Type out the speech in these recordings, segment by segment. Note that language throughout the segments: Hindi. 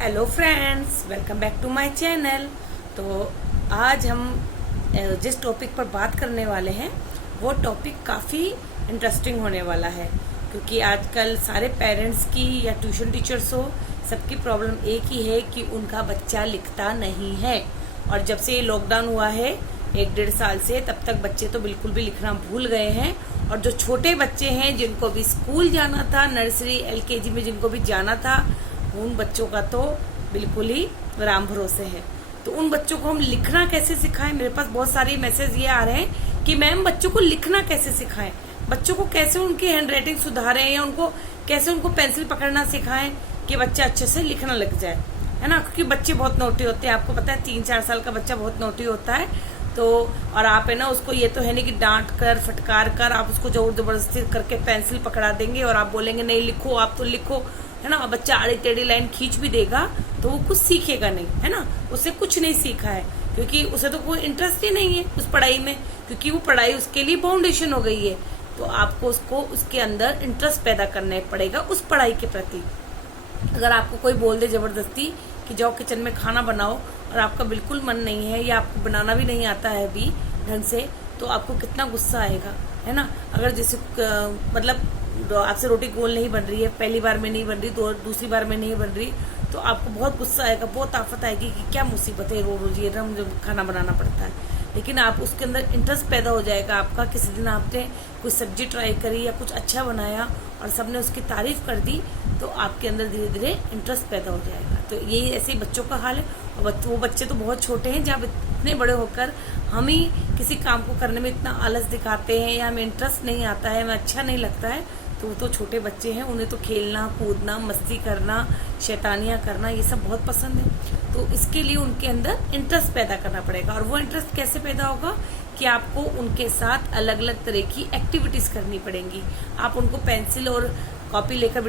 Hello friends, welcome back to my channel. तो आज हम जिस टॉपिक पर बात करने वाले हैं वो टॉपिक काफ़ी इंटरेस्टिंग होने वाला है, क्योंकि आजकल सारे पेरेंट्स की या ट्यूशन टीचर्स हो, सबकी प्रॉब्लम एक ही है कि उनका बच्चा लिखता नहीं है। और जब से ये लॉकडाउन हुआ है 1-1.5 साल से, तब तक बच्चे तो बिल्कुल भी लिखना भूल गए हैं। और जो छोटे बच्चे हैं जिनको भी स्कूल जाना था, नर्सरी LKG में जिनको भी जाना था, उन बच्चों का तो बिल्कुल ही राम भरोसे है। तो उन बच्चों को हम लिखना कैसे सिखाएं? मेरे पास बहुत सारे मैसेज ये आ रहे हैं कि मैम बच्चों को लिखना कैसे सिखाएं, बच्चों को कैसे उनकी हैंड राइटिंग सुधारें, या कैसे उनको पेंसिल पकड़ना सिखाएं कि बच्चा अच्छे से लिखना लग जाए, है ना। क्योंकि बच्चे बहुत नोटी होते हैं, आपको पता है 3-4 साल का बच्चा बहुत नोटी होता है। तो और आप है ना, उसको ये तो है नहीं कि डांट कर फटकार कर आप उसको जोर जबरदस्ती करके पेंसिल पकड़ा देंगे और आप बोलेंगे नहीं लिखो, आप तो लिखो, है ना। बच्चा आड़ी टेढ़ी लाइन खींच भी देगा तो वो कुछ सीखेगा नहीं, है ना। उससे कुछ नहीं सीखा है, क्योंकि उसे तो कोई इंटरेस्ट ही नहीं है उस पढ़ाई में, क्योंकि वो पढ़ाई उसके लिए फाउंडेशन हो गई है। तो आपको उसको उसके अंदर इंटरेस्ट पैदा करना पड़ेगा उस पढ़ाई के प्रति। अगर आपको कोई बोल दे जबरदस्ती कि जाओ किचन में खाना बनाओ, और आपका बिल्कुल मन नहीं है या आपको बनाना भी नहीं आता है अभी ढंग से, तो आपको कितना गुस्सा आएगा, है ना। अगर जैसे मतलब आपसे रोटी गोल नहीं बन रही है, पहली बार में नहीं बन रही, दूसरी बार में नहीं बन रही, तो आपको बहुत गुस्सा आएगा, बहुत आफत आएगी कि क्या मुसीबत है, रोज ये मुझे खाना बनाना पड़ता है। लेकिन आप उसके अंदर इंटरेस्ट पैदा हो जाएगा आपका। किसी दिन आपने कोई सब्जी ट्राई करी या कुछ अच्छा बनाया और सबने उसकी तारीफ कर दी, तो आपके अंदर धीरे धीरे इंटरेस्ट पैदा हो जाएगा। तो यही ऐसे ही बच्चों का हाल है। और वो बच्चे तो बहुत छोटे हैं, जब इतने बड़े होकर हम ही किसी काम को करने में इतना आलस दिखाते हैं या हमें इंटरेस्ट नहीं आता है, हमें अच्छा नहीं लगता है, तो वो तो छोटे बच्चे हैं, उन्हें तो खेलना कूदना, मस्ती करना, शैतानियाँ करना, ये सब बहुत पसंद है। तो इसके लिए उनके अंदर इंटरेस्ट पैदा करना पड़ेगा। और वो इंटरेस्ट कैसे पैदा होगा कि आपको उनके साथ अलग अलग तरह की एक्टिविटीज करनी पड़ेंगी। आप उनको पेंसिल और कॉपी लेकर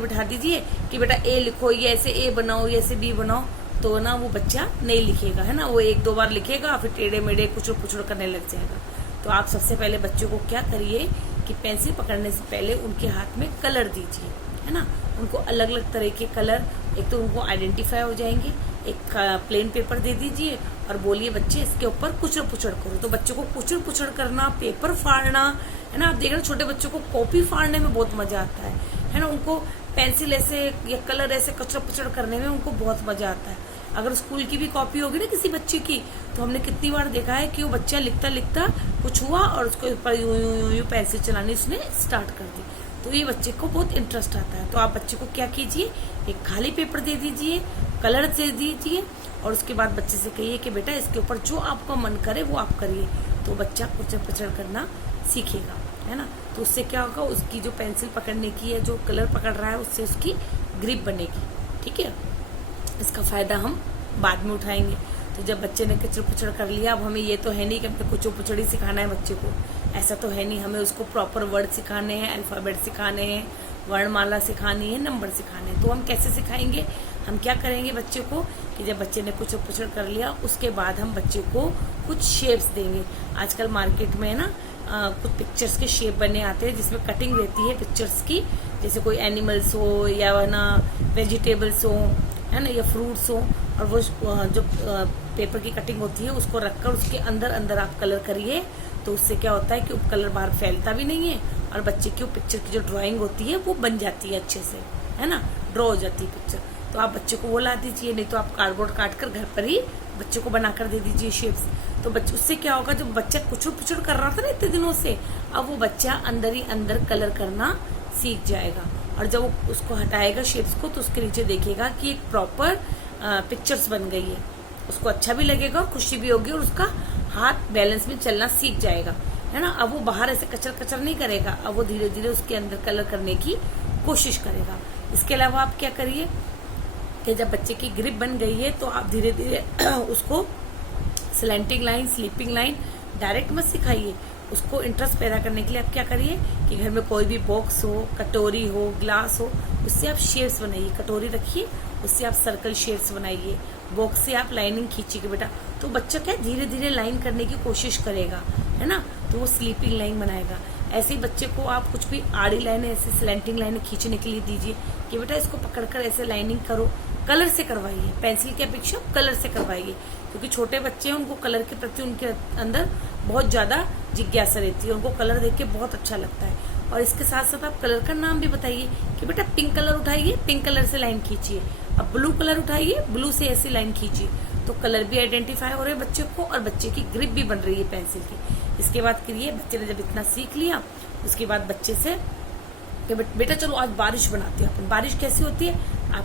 बिठा दीजिए कि बेटा ए लिखो, ये ऐसे ए बनाओ, ये ऐसे बी बनाओ, तो ना वो बच्चा नहीं लिखेगा, है ना। वो 1-2 बार लिखेगा, फिर टेढ़े मेढ़े कुचड़ पुचड़ करने लग जाएगा। तो आप सबसे पहले बच्चों को क्या करिए कि पेंसिल पकड़ने से पहले उनके हाथ में कलर दीजिए, है ना। उनको अलग अलग तरह के कलर, एक तो उनको आइडेंटिफाई हो जाएंगे। एक प्लेन पेपर दे दीजिए और बोलिए बच्चे इसके ऊपर कुचड़ पुचड़ करो। तो बच्चों को कुचड़ पुचड़ करना, पेपर फाड़ना, है ना। आप देख रहे छोटे बच्चों को कॉपी फाड़ने में बहुत मजा आता है ना। उनको पेंसिल ऐसे या कलर ऐसे कचड़ पुचड़ करने में उनको बहुत मजा आता है। अगर स्कूल की भी कॉपी होगी ना किसी बच्चे की, तो हमने कितनी बार देखा है कि वो बच्चा लिखता लिखता कुछ हुआ और उसको ऊपर यूं पेंसिल चलानी उसने स्टार्ट कर दी, तो ये बच्चे को बहुत इंटरेस्ट आता है। तो आप बच्चे को क्या कीजिए, एक खाली पेपर दे दीजिए, कलर दे दीजिए, और उसके बाद बच्चे से कहिए कि बेटा इसके ऊपर जो आपका मन करे वो आप करिए। तो बच्चा कुचड़ पुचड़ करना सीखेगा, है ना। तो उससे क्या होगा, उसकी जो पेंसिल पकड़ने की है, जो कलर पकड़ रहा है, उससे उसकी ग्रिप बनेगी, ठीक है। इसका फायदा हम बाद में उठाएंगे। तो जब बच्चे ने कचड़ पुचड़ कर लिया, अब हमें ये तो है नहीं कि हमें कुचड़ पुचड़ ही सिखाना है बच्चे को, ऐसा तो है नहीं। हमें उसको प्रॉपर वर्ड सिखाने हैं, अल्फाबेट सिखाने हैं, वर्णमाला सिखानी है, नंबर सिखाने हैं। तो हम कैसे सिखाएंगे, हम क्या करेंगे बच्चे को कि जब बच्चे ने कुचड़ पुचड़ कर लिया, उसके बाद हम बच्चे को कुछ शेप्स देंगे। आजकल मार्केट में ना कुछ पिक्चर्स के शेप बने आते हैं, जिसमें कटिंग रहती है पिक्चर्स की, जैसे कोई एनिमल्स हो या ना वेजिटेबल्स हो, है ना, या फ्रूट्स हो, और वो जो पेपर की कटिंग होती है उसको रखकर उसके अंदर अंदर आप कलर करिए। तो उससे क्या होता है कि वो कलर बाहर फैलता भी नहीं है, और बच्चे की पिक्चर की जो ड्राइंग होती है वो बन जाती है अच्छे से, है ना, ड्रॉ हो जाती है पिक्चर। तो आप बच्चे को वो ला दीजिए, नहीं तो आप कार्डबोर्ड काट कर घर पर ही बच्चे को बनाकर दे दीजिए शेप्स। तो बच्चे उससे क्या होगा, जब बच्चा कुचड़ पुचड़ कर रहा था ना इतने दिनों से, अब वो बच्चा अंदर ही अंदर कलर करना सीख जाएगा। और जब वो उसको हटाएगा शेप्स को, तो उसके नीचे देखेगा कि एक प्रॉपर पिक्चर्स बन गई है, उसको अच्छा भी लगेगा और खुशी भी होगी, और उसका हाथ बैलेंस में चलना सीख जाएगा, है ना। अब वो बाहर ऐसे कचर कचर नहीं करेगा, अब वो धीरे धीरे उसके अंदर कलर करने की कोशिश करेगा। इसके अलावा आप क्या करिए कि जब बच्चे की ग्रिप बन गई है, तो आप धीरे धीरे उसको slanting line, sleeping line direct मत सिखाइए। उसको इंटरेस्ट पैदा करने के लिए आप क्या करिए कि घर में कोई भी बॉक्स हो, कटोरी हो, ग्लास हो, उससे आप शेप्स बनाइए। कटोरी रखिए, उससे आप सर्कल शेप्स बनाइए, बॉक्स से आप लाइनिंग खींचिए बेटा। तो बच्चा क्या धीरे धीरे लाइन करने की कोशिश करेगा, है ना। तो वो स्लीपिंग लाइन बनाएगा। ऐसे ही बच्चे को आप कुछ भी आड़ी लाइनें, ऐसे स्लैंटिंग लाइनें खींचने के लिए दीजिए कि बेटा इसको पकड़कर ऐसे लाइनिंग करो। कलर से करवाइए, पेंसिल की अपेक्षा कलर से करवाइए, क्योंकि छोटे बच्चे हैं, उनको कलर के प्रति उनके अंदर बहुत ज्यादा जिज्ञासा रहती है, उनको कलर देख के बहुत अच्छा लगता है। और इसके साथ साथ आप कलर का नाम भी बताइए कि बेटा पिंक कलर उठाइए, पिंक कलर से लाइन खींचिए, अब ब्लू कलर उठाइए, ब्लू से ऐसी लाइन खींचिए। तो कलर भी आइडेंटिफाई हो रहे हैं बच्चे को और बच्चे की ग्रिप भी बन रही है पेंसिल की। इसके बाद करिए, बच्चे ने जब इतना सीख लिया उसके बाद बच्चे से कि बेटा चलो आज बारिश बनाते हैं अपन। बारिश कैसी होती है, आप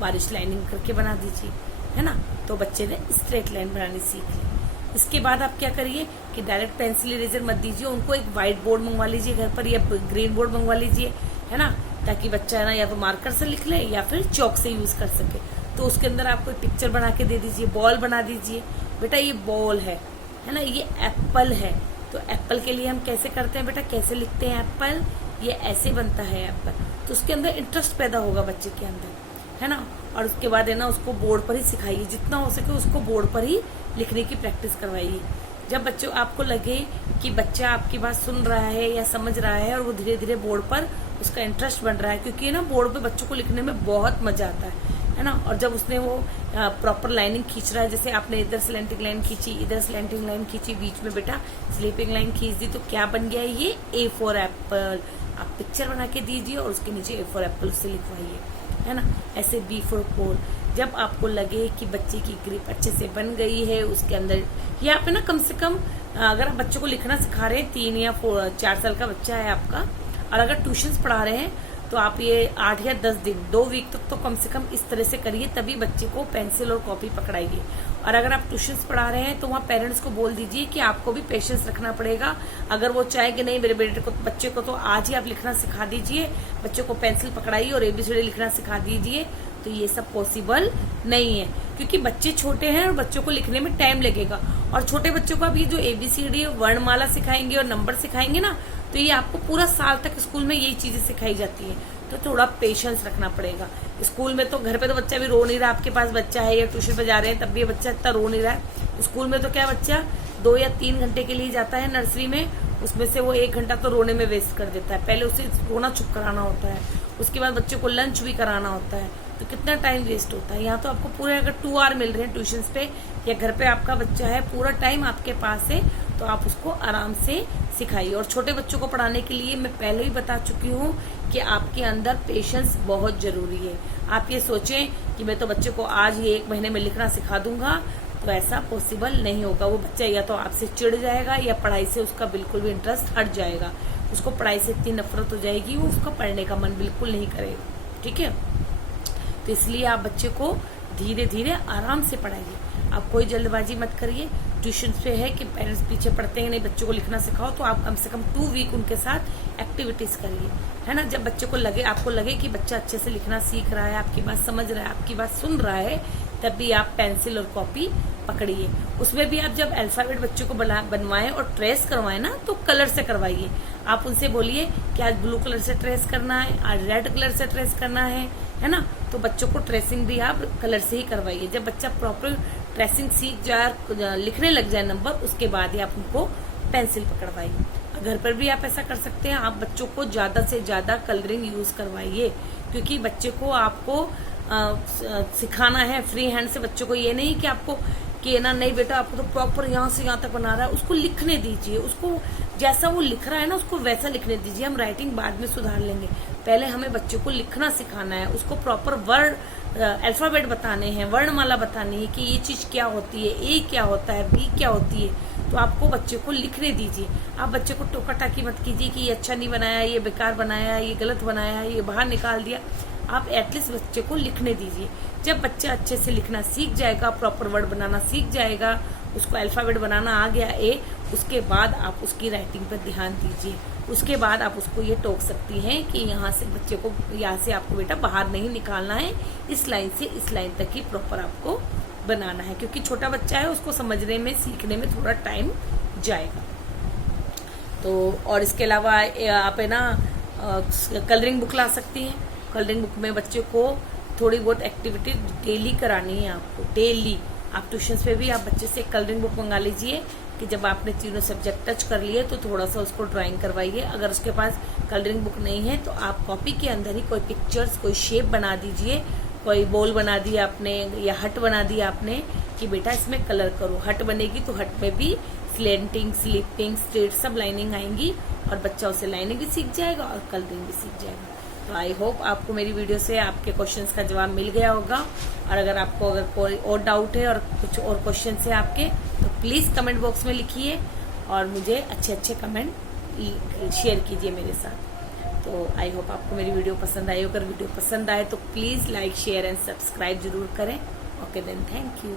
बारिश लाइनिंग करके बना दीजिए, है ना। तो बच्चे ने स्ट्रेट लाइन बनानी सीख ली। इसके बाद आप क्या करिए कि डायरेक्ट पेंसिल इरेजर मत दीजिए, उनको एक व्हाइट बोर्ड मंगवा लीजिए घर पर या ग्रीन बोर्ड मंगवा लीजिए, है ना, ताकि बच्चा है ना या तो मार्कर से लिख ले या फिर चौक से यूज कर सके। तो उसके अंदर आप कोई पिक्चर बना के दे दीजिए, बॉल बना दीजिए, बेटा ये बॉल है ना, ये एप्पल है। तो एप्पल के लिए हम कैसे करते हैं बेटा, कैसे लिखते हैं एप्पल, ये ऐसे बनता है एप्पल। तो उसके अंदर इंटरेस्ट पैदा होगा बच्चे के अंदर, है ना। और उसके बाद है ना उसको बोर्ड पर ही सिखाइए, जितना हो सके उसको बोर्ड पर ही लिखने की प्रैक्टिस करवाइए। जब बच्चों आपको लगे कि बच्चा आपकी बात सुन रहा है या समझ रहा है और वो धीरे धीरे बोर्ड पर उसका इंटरेस्ट बन रहा है, क्योंकि ना बोर्ड पे बच्चों को लिखने में बहुत मजा आता है ना। और जब उसने वो प्रॉपर लाइनिंग खींच रहा है, जैसे आपने इधर स्लैंटिंग लाइन खींची, इधर स्लैंटिंग लाइन खींची, बीच में बेटा स्लीपिंग लाइन खींच दी, तो क्या बन गया ये A फॉर एप्पल। आप पिक्चर बना के दीजिए और उसके नीचे A फॉर एप्पल से लिखवाइए, है ना। ऐसे B फॉर बॉल। जब आपको लगे कि बच्चे की ग्रिप अच्छे से बन गई है, उसके अंदर ये आप है ना कम से कम, अगर आप बच्चों को लिखना सिखा रहे हैं, 3 या 4 साल का बच्चा है आपका, और अगर ट्यूशंस पढ़ा रहे हैं तो आप ये 8 या 10 दिन 2 वीक तक तो कम से कम इस तरह से करिए, तभी बच्चे को पेंसिल और कॉपी पकड़ाइए। और अगर आप ट्यूशंस पढ़ा रहे हैं तो वहाँ पेरेंट्स को बोल दीजिए कि आपको भी पेशेंस रखना पड़ेगा। अगर वो चाहे कि नहीं मेरे बेटे को, बच्चे को तो आज ही आप लिखना सिखा दीजिए, बच्चे को पेंसिल पकड़ाइए और ABCD लिखना सिखा दीजिए, तो ये सब पॉसिबल नहीं है, क्योंकि बच्चे छोटे हैं और बच्चों को लिखने में टाइम लगेगा। और छोटे बच्चों को आप ये जो ABCD वर्णमाला सिखाएंगे और नंबर सिखाएंगे ना, तो ये आपको पूरा साल तक स्कूल में यही चीजें सिखाई जाती है। तो थोड़ा पेशेंस रखना पड़ेगा। स्कूल में तो, घर पे तो बच्चा भी रो नहीं रहा, आपके पास बच्चा है या ट्यूशन पे जा रहे हैं तब भी बच्चा इतना रो नहीं रहा है। स्कूल में तो क्या बच्चा 2 या 3 घंटे के लिए जाता है नर्सरी में, उसमें से वो 1 घंटा तो रोने में वेस्ट कर देता है। पहले उसे रोना चुप कराना होता है, उसके बाद बच्चे को लंच भी कराना होता है, तो कितना टाइम वेस्ट होता है। यहाँ तो आपको पूरे अगर 2 आवर मिल रहे हैं ट्यूशन पे या घर पे आपका बच्चा है, पूरा टाइम आपके पास है, तो आप उसको आराम से सिखाइए। और छोटे बच्चों को पढ़ाने के लिए मैं पहले ही बता चुकी हूँ कि आपके अंदर पेशेंस बहुत जरूरी है। आप ये सोचें कि मैं तो बच्चे को आज ही 1 महीने में लिखना सिखा दूंगा, तो ऐसा पॉसिबल नहीं होगा। वो बच्चा या तो आपसे चिढ़ जाएगा या पढ़ाई से उसका बिल्कुल भी इंटरेस्ट हट जाएगा। उसको पढ़ाई से इतनी नफरत हो जाएगी, वो उसका पढ़ने का मन बिल्कुल नहीं करेगा। ठीक है, तो इसलिए आप बच्चे को धीरे धीरे आराम से पढ़ाइए, आप कोई जल्दबाजी मत करिए। ट्यूशन पे है कि पेरेंट्स पीछे पढ़ते हैं नहीं, बच्चों को लिखना सिखाओ, तो आप कम से कम 2 वीक उनके साथ एक्टिविटीज करिए, है ना। जब बच्चे को लगे, आपको लगे कि बच्चा अच्छे से लिखना सीख रहा है, आपकी बात समझ रहा है, आपकी बात सुन रहा है, तब भी आप पेंसिल और कॉपी पकड़िए। उसमें भी आप जब अल्फाबेट बच्चों को बनवाएं और ट्रेस करवाएं ना, तो कलर से करवाइए। आप उनसे बोलिए कि आज ब्लू कलर से ट्रेस करना है, आज रेड कलर से ट्रेस करना है ना। तो बच्चों को ट्रेसिंग भी आप कलर से ही करवाइए। जब बच्चा प्रॉपर ट्रेसिंग सीख जाए, लिखने लग जाए नंबर, उसके बाद ही आप उनको पेंसिल पकड़वाइए। घर पर भी आप ऐसा कर सकते हैं, आप बच्चों को ज्यादा से ज्यादा कलरिंग यूज करवाइए, क्योंकि बच्चे को आपको सिखाना है फ्री हैंड से। बच्चों को ये नहीं कि आपको कि ना नहीं बेटा आपको तो प्रॉपर यहाँ से यहाँ तक बना रहा है, उसको लिखने दीजिए, उसको जैसा वो लिख रहा है ना उसको वैसा लिखने दीजिए। हम राइटिंग बाद में सुधार लेंगे, पहले हमें बच्चे को लिखना सिखाना है, उसको प्रॉपर वर्ड अल्फाबेट बताने हैं, वर्णमाला बतानी है कि ये चीज क्या होती है, ए क्या होता है, बी क्या होती है। तो आपको बच्चे को लिखने दीजिए। आप बच्चे को टोका टाकी मत कीजिए कि ये अच्छा नहीं बनाया, ये बेकार बनाया, ये गलत बनाया, ये बाहर निकाल दिया। आप एटलीस्ट बच्चे को लिखने दीजिए। जब बच्चा अच्छे से लिखना सीख जाएगा, प्रॉपर वर्ड बनाना सीख जाएगा, उसको अल्फाबेट बनाना आ गया ए, उसके बाद आप उसकी राइटिंग पर ध्यान दीजिए। उसके बाद आप उसको ये टोक सकती हैं कि यहाँ से बच्चे को, यहाँ से आपको बेटा बाहर नहीं निकालना है, इस लाइन से इस लाइन तक ही प्रॉपर आपको बनाना है, क्योंकि छोटा बच्चा है, उसको समझने में सीखने में थोड़ा टाइम जाएगा। तो और इसके अलावा आप है ना कलरिंग बुक ला सकती हैं। कलरिंग बुक में बच्चे को थोड़ी बहुत एक्टिविटी डेली करानी है आपको, डेली। आप ट्यूशन पे भी आप बच्चे से कलरिंग बुक मंगा लीजिए, कि जब आपने तीनों सब्जेक्ट टच कर लिए तो थोड़ा सा उसको ड्राइंग करवाइए। अगर उसके पास कलरिंग बुक नहीं है तो आप कॉपी के अंदर ही कोई पिक्चर्स, कोई शेप बना दीजिए। कोई बॉल बना दिया आपने या हट बना दिया आपने कि बेटा इसमें कलर करो। हट बनेगी तो हट में भी स्लेंटिंग, स्लिपिंग, स्ट्रेट सब लाइनिंग आएंगी और बच्चा उसे लाइनिंग भी सीख जाएगा और कलरिंग भी सीख जाएगा। तो आई होप आपको मेरी वीडियो से आपके क्वेश्चंस का जवाब मिल गया होगा। और अगर कोई और डाउट है और कुछ और क्वेश्चन है आपके तो प्लीज कमेंट बॉक्स में लिखिए और मुझे अच्छे कमेंट शेयर कीजिए मेरे साथ। तो आई होप आपको मेरी वीडियो पसंद आई। अगर वीडियो पसंद आए तो please like, share and subscribe जरूर करें। Okay then, thank you.